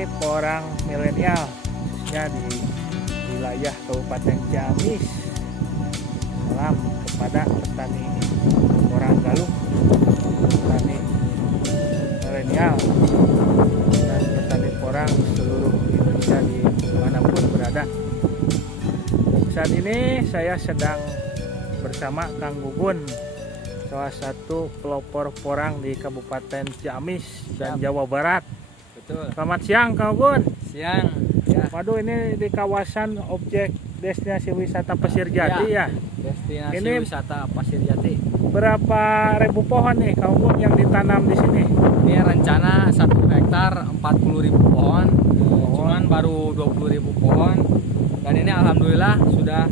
petani porang milenial khususnya di wilayah Kabupaten Ciamis. Salam kepada petani porang Galung, petani milenial dan petani porang seluruh Indonesia di manapun berada. Saat ini saya sedang bersama Kang Gugun, salah satu pelopor porang di Kabupaten Ciamis dan Jawa Barat. Betul. Selamat siang Kang Gugun. Siang. Ya. Waduh, ini di kawasan objek destinasi wisata Pasir Jati ya. Destinasi Ini wisata Pasir Jati. Berapa ribu pohon nih Kang Gugun yang ditanam di sini? Ini rencana 1 hektar 40.000 pohon. Cuman baru 20.000 pohon. Dan ini alhamdulillah sudah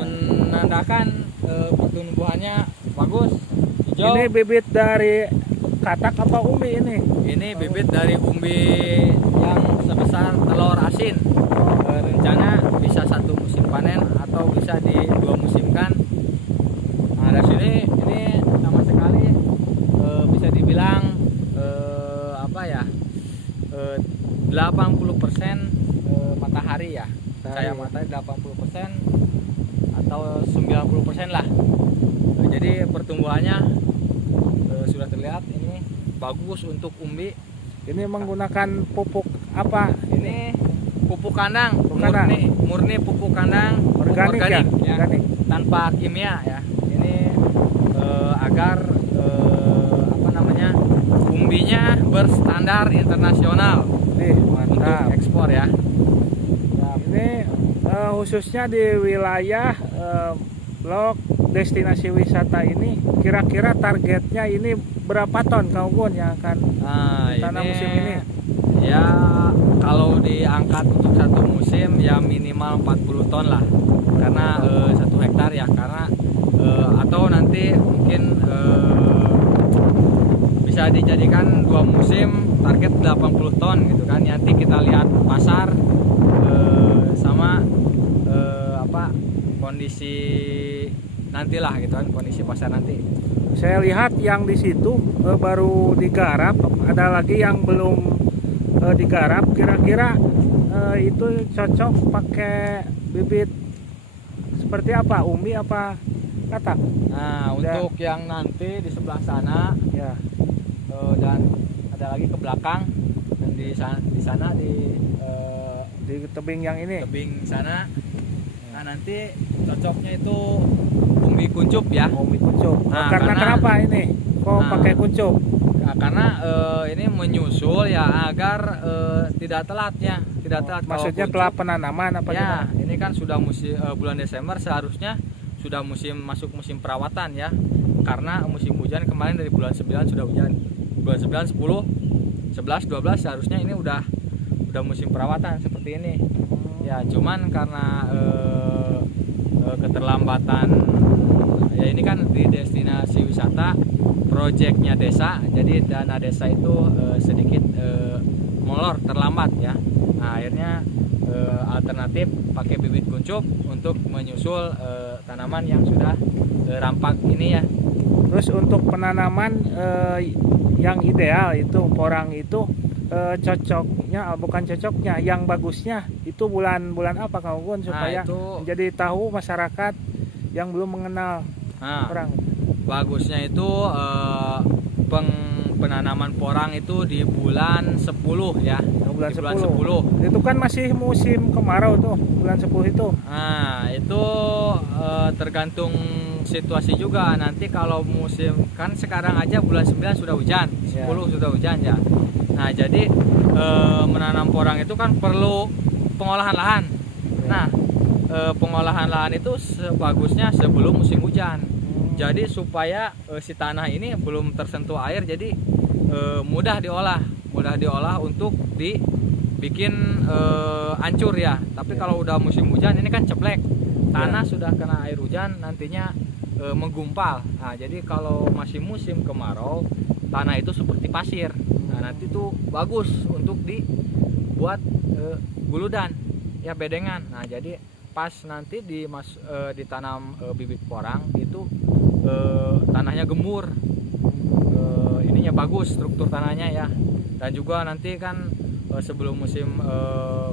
menandakan pertumbuhannya bagus, hijau. Ini bibit dari katak apa umbi ini? Ini bibit dari umbi yang sebesar telur asin. Rencana bisa 1 musim panen atau bisa di 2 musimkan. Nah, dari sini ini sama sekali bisa dibilang 80% matahari ya. Cahaya matahari 80% atau 90% lah. Jadi pertumbuhannya sudah terlihat ini bagus untuk umbi. Ini menggunakan pupuk apa? Ini pupuk kandang, kandang. murni pupuk kandang, Organik ya? Organik. Tanpa kimia ya. Ini agar umbinya berstandar internasional untuk ekspor ya. Ini khususnya di wilayah blok destinasi wisata ini, kira-kira targetnya ini berapa ton Kang Gugun yang akan ditanam musim ini? Ya kalau diangkat untuk 1 musim ya minimal 40 ton lah, karena 1 hektar ya, karena atau nanti mungkin bisa dijadikan 2 musim target 80 ton gitu kan. Nanti kita lihat pasar sama kondisi nantilah gitu kan, kondisi pasar nanti. Saya lihat yang di situ baru digarap, ada lagi yang belum digarap. Kira-kira itu cocok pakai bibit seperti apa? Umbi apa katak? Nah, untuk yang nanti di sebelah sana ya, dan ada lagi ke belakang, dan di sana di tebing yang ini. Tebing sana. Nah, nanti cocoknya itu umbi kuncup ya. Umbi kuncup. Nah, karena kenapa ini? Kok pakai kuncup? Nah, karena ini menyusul ya agar tidak telatnya, tidak telat. Maksudnya telat penanaman apa ya? gimana? Ini kan sudah musim bulan Desember, seharusnya sudah masuk musim perawatan ya. Karena musim hujan kemarin dari bulan 9 sudah hujan. Bulan 9, 10, 11, 12 seharusnya ini udah musim perawatan seperti ini. Ya, cuman karena keterlambatan ya, ini kan di destinasi wisata, proyeknya desa, jadi dana desa itu sedikit molor, terlambat ya. Nah, akhirnya alternatif pakai bibit kuncup untuk menyusul tanaman yang sudah rampak ini ya. Terus untuk penanaman yang ideal itu porang itu cocoknya, bukan cocoknya, yang bagusnya itu bulan apa Kang Gugun, supaya jadi tahu masyarakat yang belum mengenal porang. Bagusnya itu penanaman porang itu di bulan 10 ya. Bulan 10. 10. Itu kan masih musim kemarau tuh, bulan 10 itu. Nah, itu tergantung situasi juga. Nanti kalau musim, kan sekarang aja bulan 9 sudah hujan, 10 sudah hujan ya. Nah, jadi menanam porang itu kan perlu pengolahan lahan. Nah, pengolahan lahan itu sebagusnya sebelum musim hujan. Jadi supaya si tanah ini belum tersentuh air, jadi mudah diolah untuk dibikin hancur ya. Tapi kalau udah musim hujan ini kan ceplek, tanah sudah kena air hujan nantinya menggumpal. Nah, jadi kalau masih musim kemarau, tanah itu seperti pasir. Nah, nanti tuh bagus untuk dibuat guludan ya, bedengan. Nah, jadi pas nanti ditanam bibit porang itu tanahnya gembur, ininya bagus struktur tanahnya ya. Dan juga nanti kan sebelum musim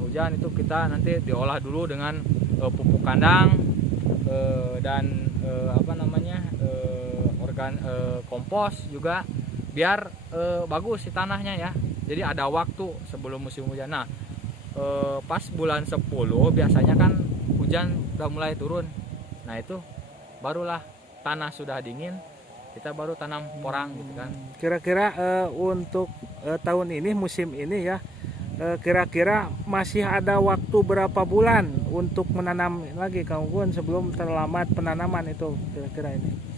hujan itu kita nanti diolah dulu dengan pupuk kandang dan kompos juga biar bagus si tanahnya ya. Jadi ada waktu sebelum musim hujan. Nah, pas bulan 10 biasanya kan hujan udah mulai turun. Nah, itu barulah tanah sudah dingin, kita baru tanam porang gitu kan. Kira-kira untuk tahun ini, musim ini ya, kira-kira masih ada waktu berapa bulan untuk menanam lagi Kang Gun sebelum terlambat penanaman itu kira-kira ini?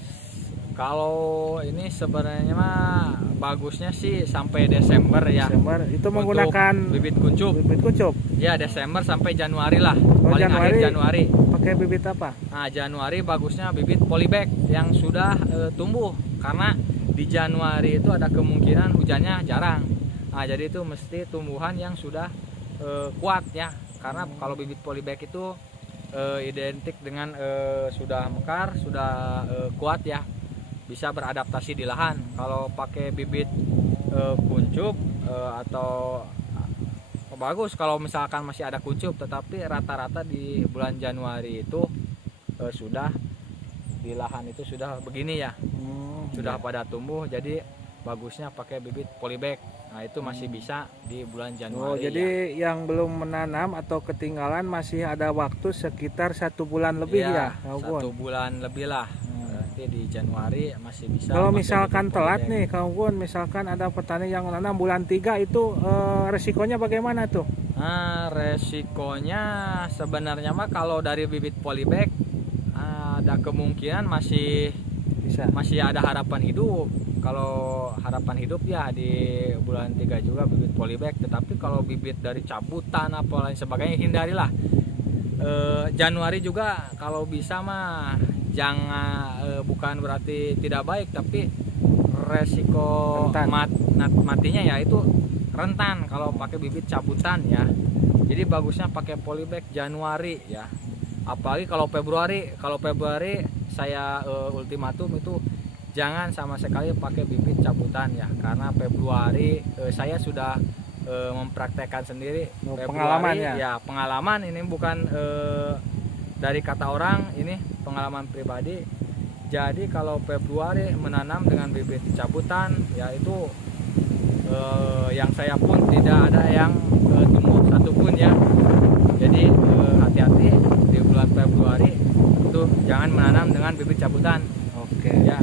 Kalau ini sebenarnya mah bagusnya sih sampai Desember ya. Desember itu menggunakan bibit kuncup. Bibit kuncup. Ya, Desember sampai Januari lah. Oh, Paling akhir Januari. Pakai bibit apa? Nah, Januari bagusnya bibit polybag yang sudah tumbuh, karena di Januari itu ada kemungkinan hujannya jarang. Nah, jadi itu mesti tumbuhan yang sudah kuat ya. Karena kalau bibit polybag itu identik dengan sudah mekar, sudah kuat ya. Bisa beradaptasi di lahan. Kalau pakai bibit kuncup atau bagus kalau misalkan masih ada kuncup, tetapi rata-rata di bulan Januari itu sudah di lahan itu sudah begini ya, sudah pada tumbuh. Jadi bagusnya pakai bibit polybag. Nah, itu masih bisa di bulan Januari. Jadi ya, yang belum menanam atau ketinggalan masih ada waktu sekitar 1 bulan lebih ya? 1 bulan lebih lah. Di Januari masih bisa. Kalau misalkan telat nih Kang Gun, misalkan ada petani yang menanam bulan 3 itu resikonya bagaimana tuh? Nah, resikonya sebenarnya mah kalau dari bibit polybag ada kemungkinan masih ada harapan hidup. Kalau harapan hidup ya di bulan 3 juga bibit polybag, tetapi kalau bibit dari cabutan apa lain sebagainya hindarilah. Januari juga kalau bisa mah jangan, bukan berarti tidak baik, tapi resiko matinya ya itu rentan kalau pakai bibit cabutan ya. Jadi bagusnya pakai polybag Januari ya. Apalagi kalau Februari saya ultimatum itu jangan sama sekali pakai bibit cabutan ya, karena Februari saya sudah mempraktekkan sendiri. Pengalaman ya, pengalaman ini bukan dari kata orang, ini pengalaman pribadi. Jadi kalau Februari menanam dengan bibit cabutan ya itu yang saya pun tidak ada yang tumbuh satupun ya. Jadi hati-hati di bulan Februari itu jangan menanam dengan bibit cabutan. Oke ya.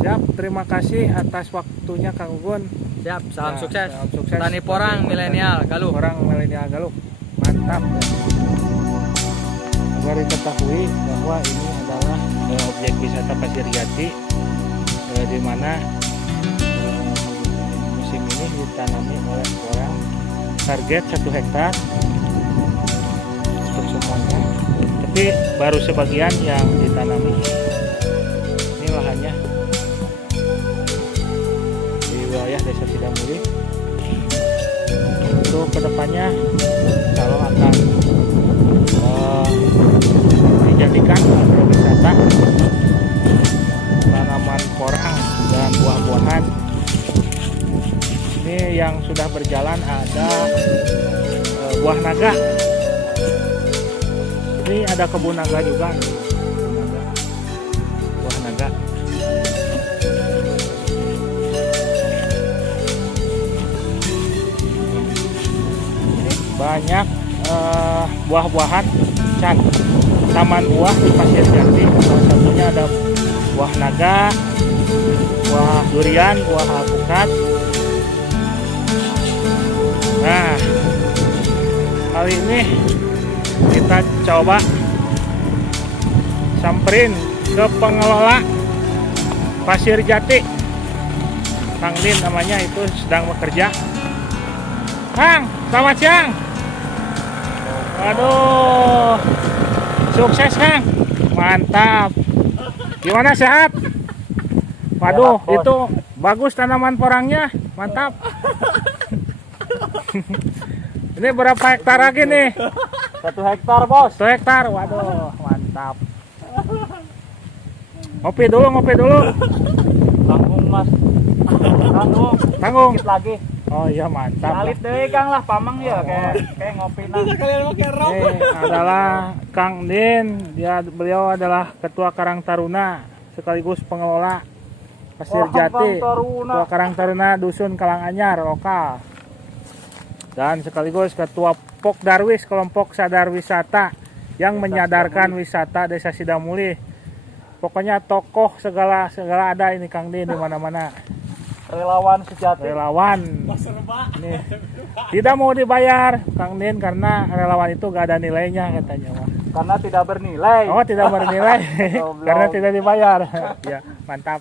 Siap, terima kasih atas waktunya Kang Gun. Siap, salam sukses. Salam sukses. Tani porang milenial Galuh. Porang milenial Galuh. Mantap. Agar diketahui bahwa ini adalah objek wisata Pasir Jati, di mana musim ini ditanami oleh orang target 1 hektar untuk semuanya, tapi baru sebagian yang ditanami. Ini lahannya di wilayah Desa Sidamuli. Untuk kedepannya kalau akan dijadikan agrowisata, tanaman porang dan buah-buahan. Ini yang sudah berjalan ada buah naga. Ini ada kebun naga juga nih. Buah naga. Banyak buah-buahan taman buah di Pasir Jati. Salah satunya ada buah naga, buah durian, buah alpukat. Nah, kali ini kita coba samperin ke pengelola Pasir Jati. Kang Din namanya, itu sedang bekerja. Kang, selamat siang. Waduh, sukses Kang, mantap. Gimana, sehat? Waduh, itu bagus tanaman porangnya, mantap. Ini berapa hektar lagi nih? 1 hektar bos. 1 hektar, waduh, mantap. Ngopi dulu. Tanggung mas. Tanggung. Dikit lagi. Oh iya mantap. Alit deh Kang lah pamang ya kayak ngopi nah. Ini adalah Kang Din, beliau adalah Ketua Karang Taruna sekaligus pengelola Pasir Jati, Ketua Karang Taruna Dusun Kalanganyar lokal, dan sekaligus Ketua Pok Darwis Kelompok Sadar Wisata yang menyadarkan wisata Desa Sidamuli. Pokoknya tokoh segala ada ini Kang Din di mana-mana. Relawan sejati. Relawan. Nih. Tidak mau dibayar Kang Din karena relawan itu gak ada nilainya katanya mah. Karena tidak bernilai. Oh, tidak bernilai. Karena tidak dibayar. Ya, mantap.